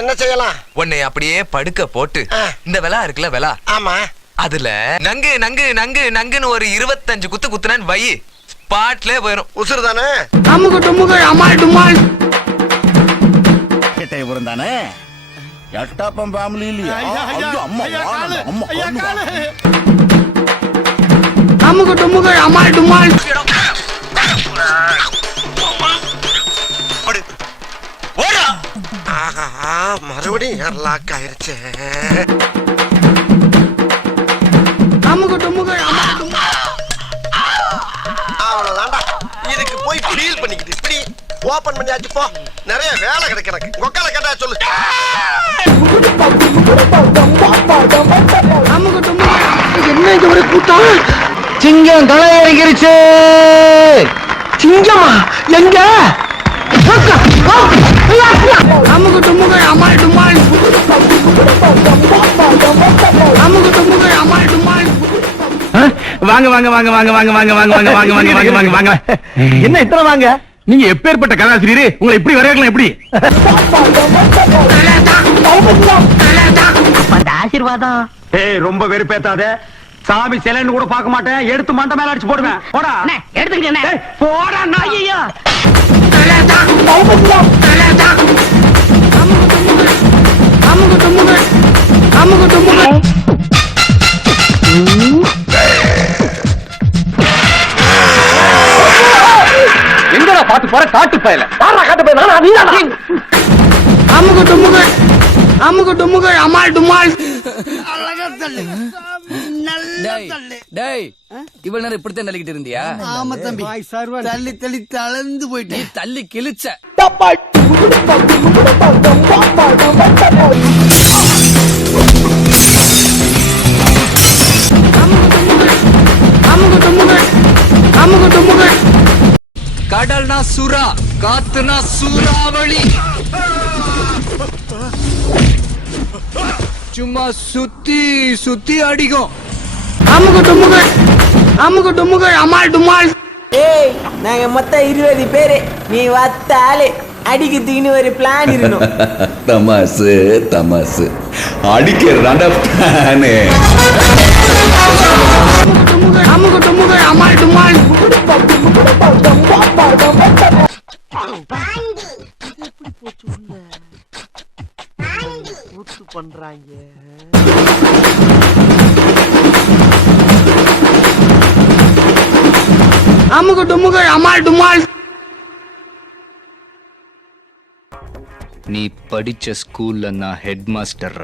என்ன செய்யலாம்? உன்னை அப்படியே படுக்க போட்டு இந்த விலா இருக்குல்ல விலா, ஆமா, அதுல நங்கு நங்கு நங்கு நங்குன்னு ஒரு 25 குத்து குத்துனேன்னு வை, ஸ்பாட்ல போயிரும். உசுறு தானே. அமுக டுமுக அமால் டுமால். கிட்டயபுரம் தானே, எட்டாப்பம் ஃபேமிலி இல்லையா? அம்மா அமுக டுமுக அமால் டுமால். மறுபடியும் ஏர்லாக் ஆயிருச்சு. அமுக டுமுக அமால் டுமால். அவ்வளவுதான்டா. இதுக்கு போய் ஃபீல் பண்ணிக்கிட்டு இப்படி ஓபன் பண்ணியாச்சு போ. நிறைய வேலை கிடக்கு எனக்கு. கொக்கால கேட்டா சொல்லு. அமுக டுமுக. என்ன இங்க ஒரு கூட்டம்? சிங்கம் களை இறங்கிருச்சு. சிங்கமா? எங்க? அமுக டுமுக அமால் டுமால். அமுக டுமுக அமால் டுமால். வாங்க வாங்க வாங்க வாங்க வாங்க வாங்க வாங்க வாங்க வாங்க வாங்க வாங்க வாங்க வாங்க. என்ன இத்தனை வாங்க? நீங்க எப்பேற்பட்ட கதாசிரியர், உங்களை எப்படி வரையலாம்? எப்படி ஆசீர்வாதம்? ஏய், ரொம்ப வெறுப்பேத்தாத. சாமி சிலைன்னு கூட பார்க்க மாட்டேன், எடுத்து மண்டை மேல அடிச்சு போடுவேன். போடா எடுத்துக்கிட்டே போடா நாய்யா. அமுக டுமுக அமுக டுமுக. எங்கடா பாத்து போற காட்டு பயல? யாரா காட்டு பயல? நானா நீதானா? அமுக டுமுக அமுக டுமுக அமால் டுமால். டேய், இவ்வளவு நேரம் இப்படித்தான் தள்ளிக்கிட்டு இருந்தியா? ஆமா தம்பி, தள்ளி தள்ளி தளர்ந்து போயிட்டு தள்ளி கிழிச்ச. அமுக டுமுக அமுக டுமுக. கடல்னா சுறா, காத்துனா சூறாவளி. சும்மா சுத்தி சுத்தி அடிக்கும். அமுக டுமுக அமுக டுமுக அமால் டுமால். ஏய், நாங்க மொத்தம் 20 பேரு. நீ வத்தாலே அடிக்கிறதுக்குன்னு ஒரு பிளான் இருக்கணும். தமாசு தமாசு அடிக்கிறதாண்டா பிளானு. அமுக டுமுக அமால் டுமால். பண்றாங்க. அமுக டுமுக அமால் டுமால். நீ படிச்ச ஸ்கூல்ல நான் ஹெட் மாஸ்டர்.